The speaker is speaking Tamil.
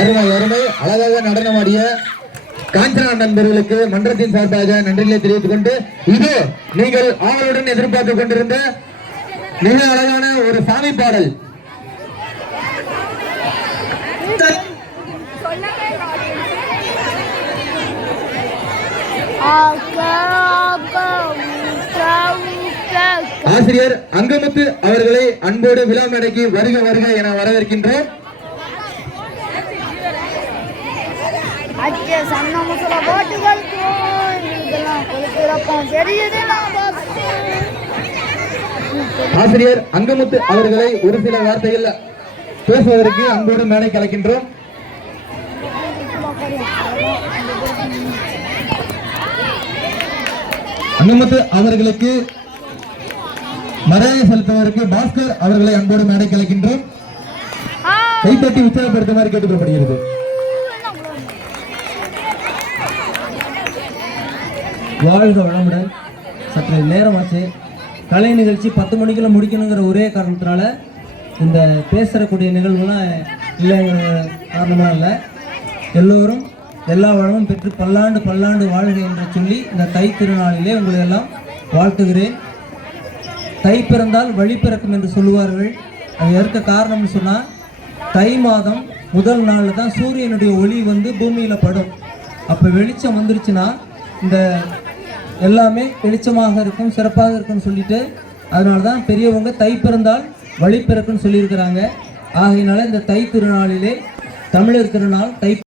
அருமை அருமை அழகாக நடனமாடிய காஞ்சனா நண்பர்களுக்கு மன்றத்தின் சார்பாக நன்றிகளை தெரிவித்துக் கொண்டு இது நீங்கள் ஆவலுடன் எதிர்பார்த்துக் கொண்டிருந்த மிக அழகான ஒரு சாமி பாடல் ஆசிரியர் அங்கமுத்து அவர்களை அன்போடு விழா மேடைக்கு வருக வருக என வரவேற்கின்றோம். ஆசிரியர் அங்கமுத்து அவர்களை ஒரு சில வார்த்தைகள் பேசுவதற்கு அன்போடு மேடை கலக்கின்றோம். அங்கமுத்து அவர்களுக்கு மரியாதை செலுத்துவதற்கு பாஸ்கர் அவர்களை அன்போடு மேடை கலக்கின்றோம். கைத்தட்டி உற்சாகப்படுத்துமாறு கேட்டுக்கொள்ளப்படுகிறது. வாழ்க வளமுடன். சற்று நேரமாச்சு. கலை நிகழ்ச்சி 10 மணிக்குள்ள முடிக்கணுங்கிற ஒரே காரணத்தினால இந்த பேசக்கூடிய நிகழ்வுலாம் இல்லைங்கிற காரணமாக இல்லை. எல்லோரும் எல்லா வளமும் பெற்று பல்லாண்டு பல்லாண்டு வாழ்க என்று சொல்லி இந்த தை திருநாளிலே உங்களை எல்லாம் வாழ்த்துகிறேன். தை பிறந்தால் வழி பிறக்கும் என்று சொல்லுவார்கள். அது எதற்கு காரணம்னு சொன்னால், தை மாதம் முதல் நாளில் தான் சூரியனுடைய ஒளி வந்து பூமியில் படும். அப்போ வெளிச்சம் வந்துருச்சுன்னா இந்த எல்லாமே வெளிச்சமாக இருக்கும், சிறப்பாக இருக்குன்னு சொல்லிட்டு அதனால தான் பெரியவங்க தை பிறந்தால் வழி பிறக்குன்னு சொல்லியிருக்கிறாங்க. ஆகையினால இந்த தை திருநாளிலே தமிழர் திருநாள் தை